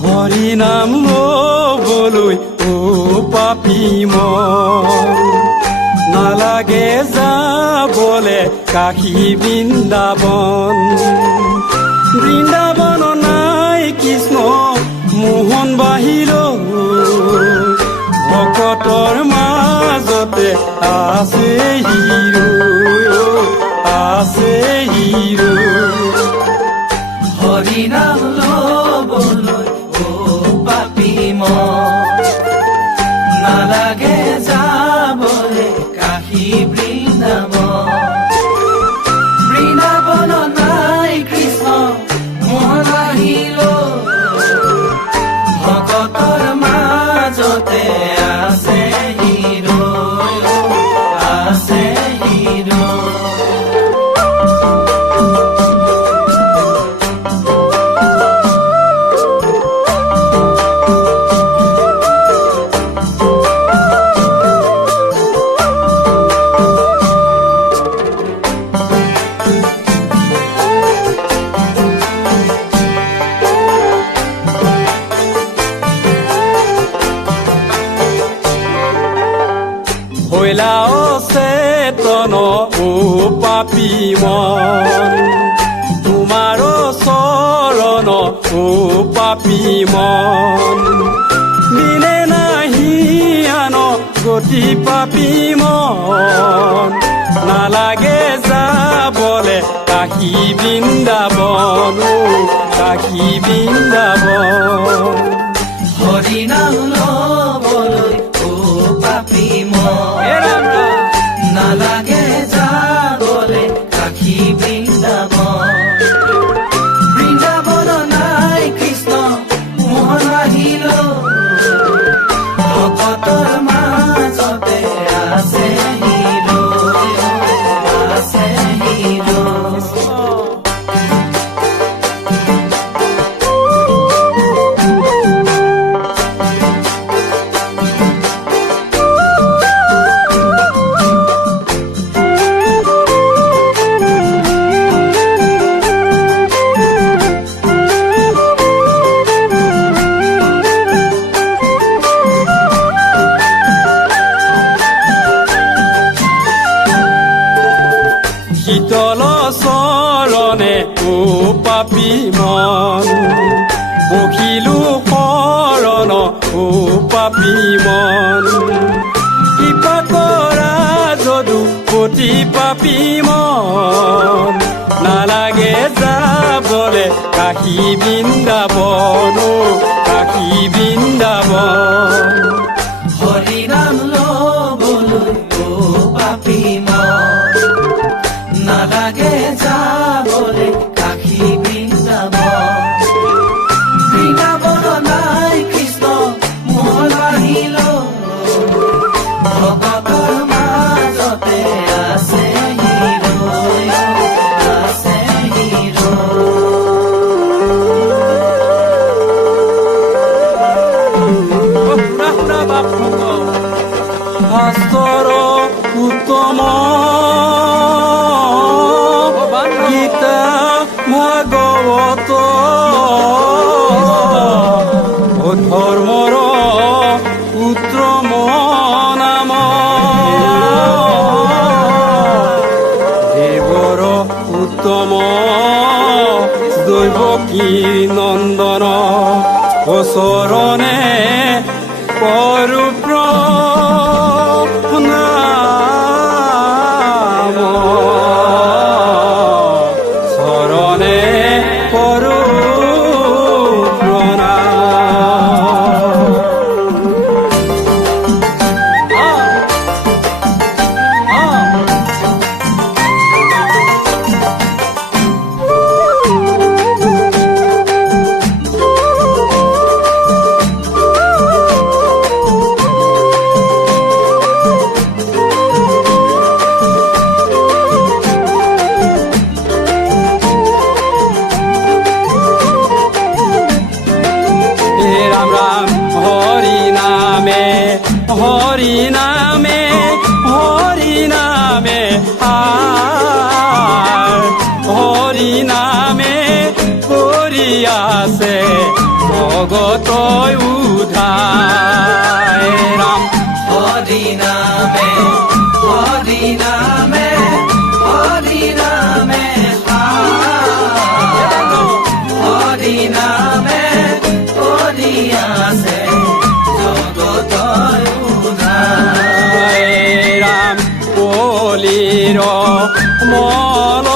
হৰি নাম ল'বলৈ পাপী মন নালাগে যাবলে কাশী বৃন্দাবন বৃন্দাবন নাই কৃষ্ণ মোহন বাহিৰ ভকতৰ মাজতে আছে হিৰো আছে হিৰো হৰি নাম ল'বলৈ পাপী মন নালাগে যাবলে কাশী বৃন্দাবন বৃন্দাবন নাই কৃষ্ণ মোহন বাহিৰ ভকতৰ মাজতে আছে হিৰো আছে হিৰো হইলা অচেতন পাপী মন তোমাৰ চৰণ পাপী মন মিলে নাহি আন গতি পাপী মন নালাগে যাবলে কাশী বৃন্দাবন কাশী বৃন্দাবন হৰি নাম ল'বলৈ পাপী মন নালাগে যাবলে কাশী বৃন্দাবন বৃন্দাবন নাই কৃষ্ণ মোহন বাহিৰ ভকতৰ মাজতে আছে হিৰো আছে হিৰো শীতল চৰণে পাপী মন বহিলো শৰণ পাপী মন কৃপা কৰা যদু পতি পাপী মন নালাগে যাবলে কাশী বৃন্দাবন কাশী বৃন্দাবন হৰি নাম ল'বলৈ পাপী মন নালাগে যাবলে কাশী বৃন্দাবন বৃন্দাবন নাই কৃষ্ণ মোহন বাহিৰ ভকতৰ মাজতে আছে হিৰো আছে হিৰো শাস্ত্ৰৰ উত্তম গীতা ভাগৱত ধৰ্মৰ উত্তম নাম দেৱৰ উত্তম দৈৱকী নন্দন চৰণে কৰো প্ৰণাম চৰণে কৰো প্ৰণাম হৰি নামে হৰি নামে কৰি আছে জগত উদ্ধাৰ ৰাম হৰি নামে হৰি নামে হৰি নামে হৰি নামে কৰি আছে জগত উদ্ধাৰ ৰাম কলিৰ মল